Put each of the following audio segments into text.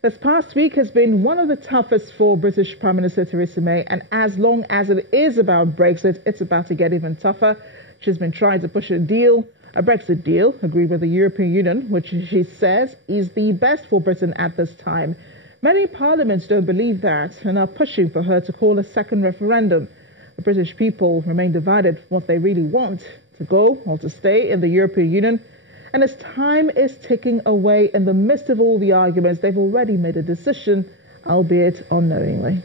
This past week has been one of the toughest for British Prime Minister Theresa May, and as long as it is about Brexit, it's about to get even tougher. She's been trying to push a Brexit deal agreed with the European Union, which she says is the best for Britain at this time. Many parliaments don't believe that and are pushing for her to call a second referendum. The British people remain divided what they really want, to go or to stay in the European Union. And as time is ticking away in the midst of all the arguments, they've already made a decision, albeit unknowingly.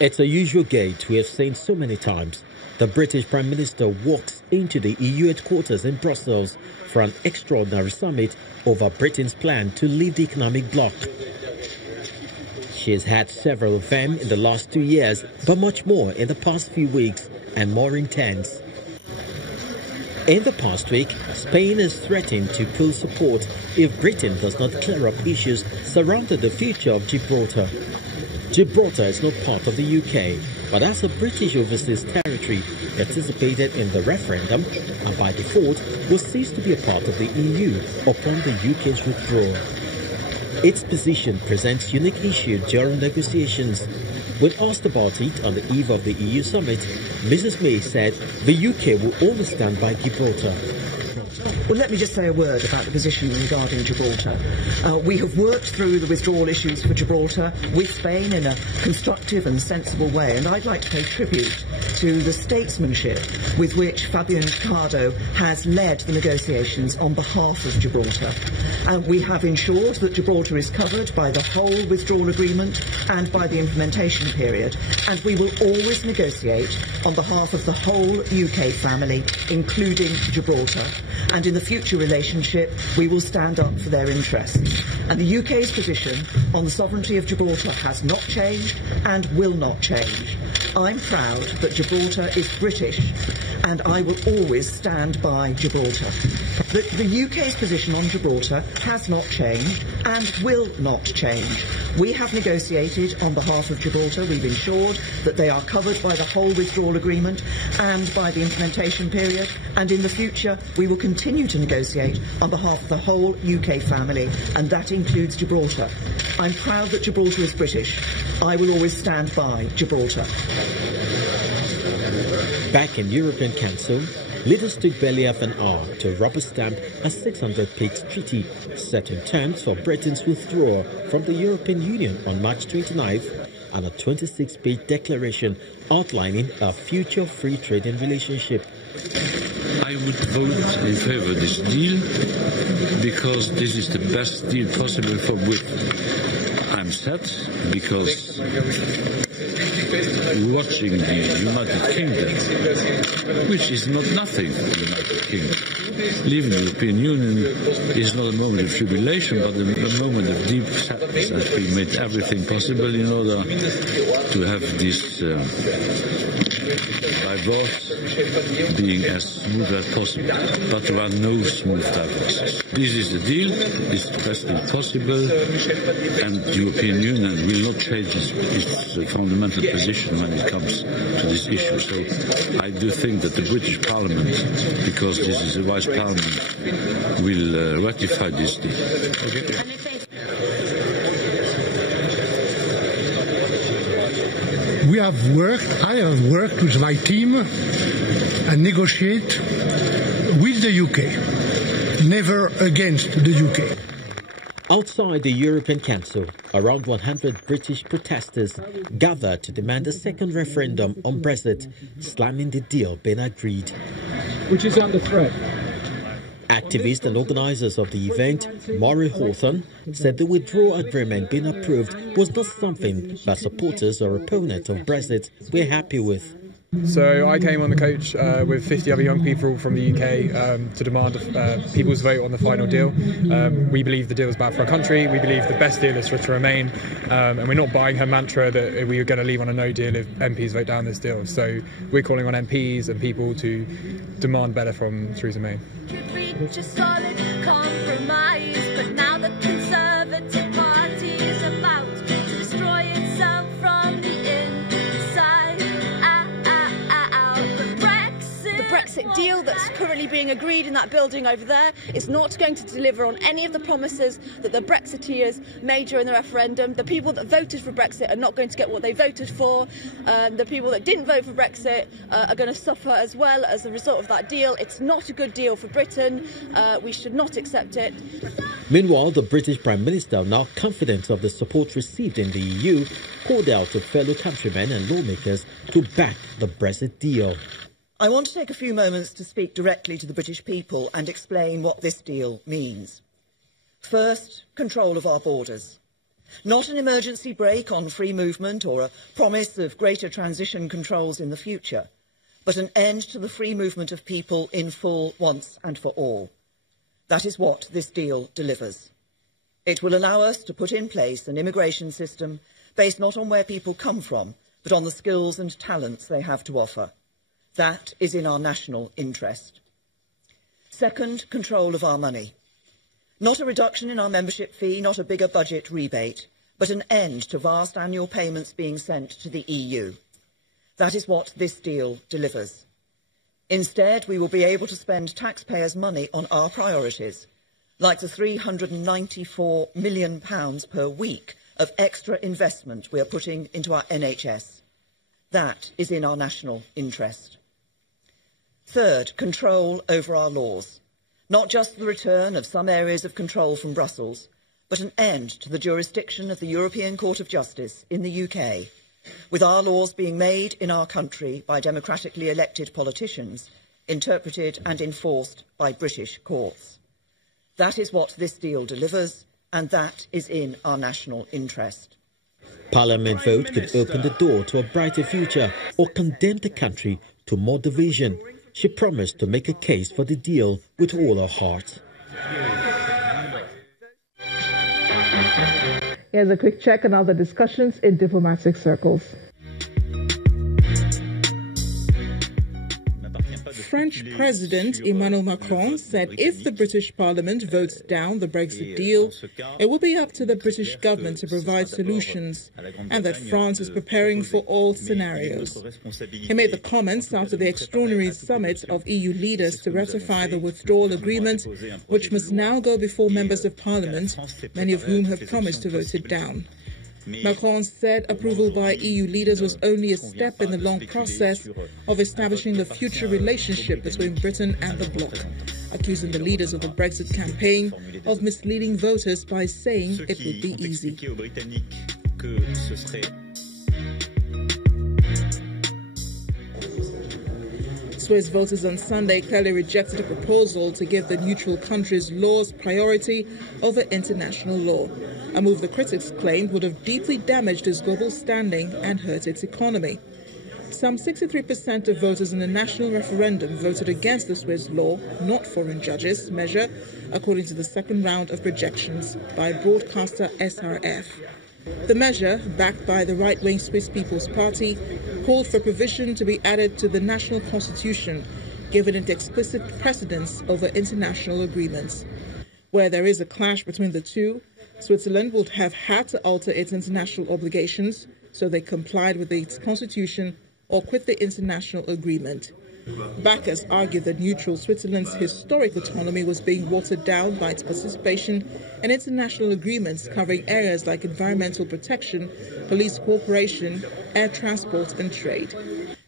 It's a usual gate we have seen so many times. The British Prime Minister walks into the EU headquarters in Brussels for an extraordinary summit over Britain's plan to leave the economic bloc. She has had several of them in the last 2 years, but much more in the past few weeks and more intense. In the past week, Spain has threatened to pull support if Britain does not clear up issues surrounding the future of Gibraltar. Gibraltar is not part of the UK, but as a British overseas territory participated in the referendum and by default will cease to be a part of the EU upon the UK's withdrawal. Its position presents unique issues during negotiations. When asked about it on the eve of the EU summit, Mrs May said the UK will always stand by Gibraltar. Well, let me just say a word about the position regarding Gibraltar. We have worked through the withdrawal issues for Gibraltar with Spain in a constructive and sensible way, and I'd like to pay tribute to the statesmanship with which Fabian Picardo has led the negotiations on behalf of Gibraltar. We have ensured that Gibraltar is covered by the whole withdrawal agreement and by the implementation period, and we will always negotiate on behalf of the whole UK family, including Gibraltar. And in the future relationship, we will stand up for their interests. And the UK's position on the sovereignty of Gibraltar has not changed and will not change. I'm proud that Gibraltar is British, and I will always stand by Gibraltar. The UK's position on Gibraltar has not changed and will not change. We have negotiated on behalf of Gibraltar. We've ensured that they are covered by the whole withdrawal agreement and by the implementation period. And in the future, we will continue to negotiate on behalf of the whole UK family, and that includes Gibraltar. I'm proud that Gibraltar is British. I will always stand by Gibraltar. Back in European Council, leaders took barely half an hour to rubber stamp a 600-page treaty setting terms for Britain's withdrawal from the European Union on March 29th and a 26-page declaration outlining a future free trading relationship. I would vote in favour of this deal because this is the best deal possible for Britain. I'm sad because watching the United Kingdom, which is not nothing for the United Kingdom. Leaving the European Union is not a moment of jubilation, but a moment of deep sadness that we made everything possible in order to have this divorce being as smooth as possible. But there are no smooth divorces. This is the deal, it's the best deal possible, and the European Union will not change its fundamental position when it comes to this issue. So I do think that the British Parliament, because this is a wise Parliament, will ratify this deal. I have worked with my team and negotiate with the UK, never against the UK. Outside the European Council, around 100 British protesters gathered to demand a second referendum on Brexit, slamming the deal being agreed. Which is under threat. Activists and organisers of the event, Murray Hawthorne, said the withdrawal agreement being approved was not something that supporters or opponents of Brexit were happy with. So I came on the coach with 50 other young people from the UK to demand people's vote on the final deal. We believe the deal is bad for our country. We believe the best deal is for it to remain. And we're not buying her mantra that we are going to leave on a no deal if MPs vote down this deal. So we're calling on MPs and people to demand better from Theresa May. Reach a solid compromise, but now the Conservative Party is about to destroy itself from the inside out. The Brexit deal that's currently being agreed in that building over there. It's not going to deliver on any of the promises that the Brexiteers made during the referendum. The people that voted for Brexit are not going to get what they voted for. The people that didn't vote for Brexit are going to suffer as well as a result of that deal. It's not a good deal for Britain. We should not accept it. Meanwhile, the British Prime Minister, now confident of the support received in the EU, called out to fellow countrymen and lawmakers to back the Brexit deal. I want to take a few moments to speak directly to the British people and explain what this deal means. First, control of our borders. Not an emergency brake on free movement or a promise of greater transition controls in the future, but an end to the free movement of people in full once and for all. That is what this deal delivers. It will allow us to put in place an immigration system based not on where people come from, but on the skills and talents they have to offer. That is in our national interest. Second, control of our money. Not a reduction in our membership fee, not a bigger budget rebate, but an end to vast annual payments being sent to the EU. That is what this deal delivers. Instead, we will be able to spend taxpayers' money on our priorities, like the £394 million per week of extra investment we are putting into our NHS. That is in our national interest. Third, control over our laws. Not just the return of some areas of control from Brussels, but an end to the jurisdiction of the European Court of Justice in the UK, with our laws being made in our country by democratically elected politicians, interpreted and enforced by British courts. That is what this deal delivers, and that is in our national interest. Parliament vote could open the door to a brighter future or condemn the country to more division. She promised to make a case for the deal with all her heart. Here's a quick check on other discussions in diplomatic circles. French President Emmanuel Macron said if the British Parliament votes down the Brexit deal, it will be up to the British government to provide solutions, and that France is preparing for all scenarios. He made the comments after the extraordinary summit of EU leaders to ratify the withdrawal agreement, which must now go before members of Parliament, many of whom have promised to vote it down. Macron said approval by EU leaders was only a step in the long process of establishing the future relationship between Britain and the bloc, accusing the leaders of the Brexit campaign of misleading voters by saying it would be easy. Swiss voters on Sunday clearly rejected a proposal to give the neutral country's laws priority over international law, a move the critics claimed would have deeply damaged its global standing and hurt its economy. Some 63% of voters in the national referendum voted against the Swiss law, not foreign judges measure, according to the second round of projections by broadcaster SRF. The measure, backed by the right-wing Swiss People's Party, called for provision to be added to the national constitution, giving it explicit precedence over international agreements. Where there is a clash between the two, Switzerland would have had to alter its international obligations so they complied with its constitution or quit the international agreement. Backers argued that neutral Switzerland's historic autonomy was being watered down by its participation in international agreements covering areas like environmental protection, police cooperation, air transport and trade.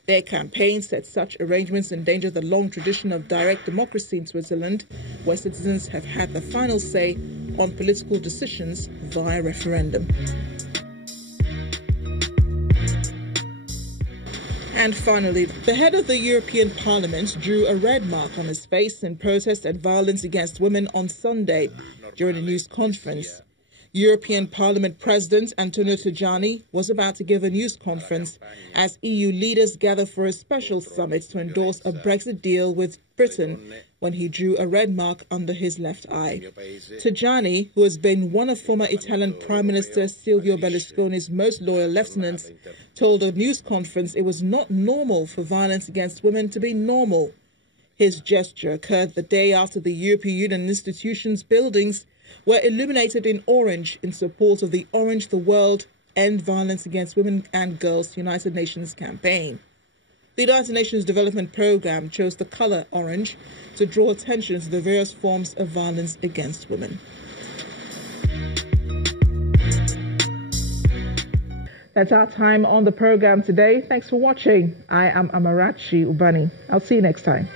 Their campaign said such arrangements endanger the long tradition of direct democracy in Switzerland, where citizens have had the final say on political decisions via referendum. And finally, the head of the European Parliament drew a red mark on his face in protest at violence against women on Sunday during a news conference. European Parliament President Antonio Tajani was about to give a news conference as EU leaders gather for a special summit to endorse a Brexit deal with Britain when he drew a red mark under his left eye. Tajani, who has been one of former Italian Prime Minister Silvio Berlusconi's most loyal lieutenants, told a news conference it was not normal for violence against women to be normal. His gesture occurred the day after the European Union institutions' buildings were illuminated in orange in support of the Orange the World, End Violence Against Women and Girls United Nations campaign. The United Nations Development Programme chose the colour orange to draw attention to the various forms of violence against women. That's our time on the programme today. Thanks for watching. I am Amarachi Ubani. I'll see you next time.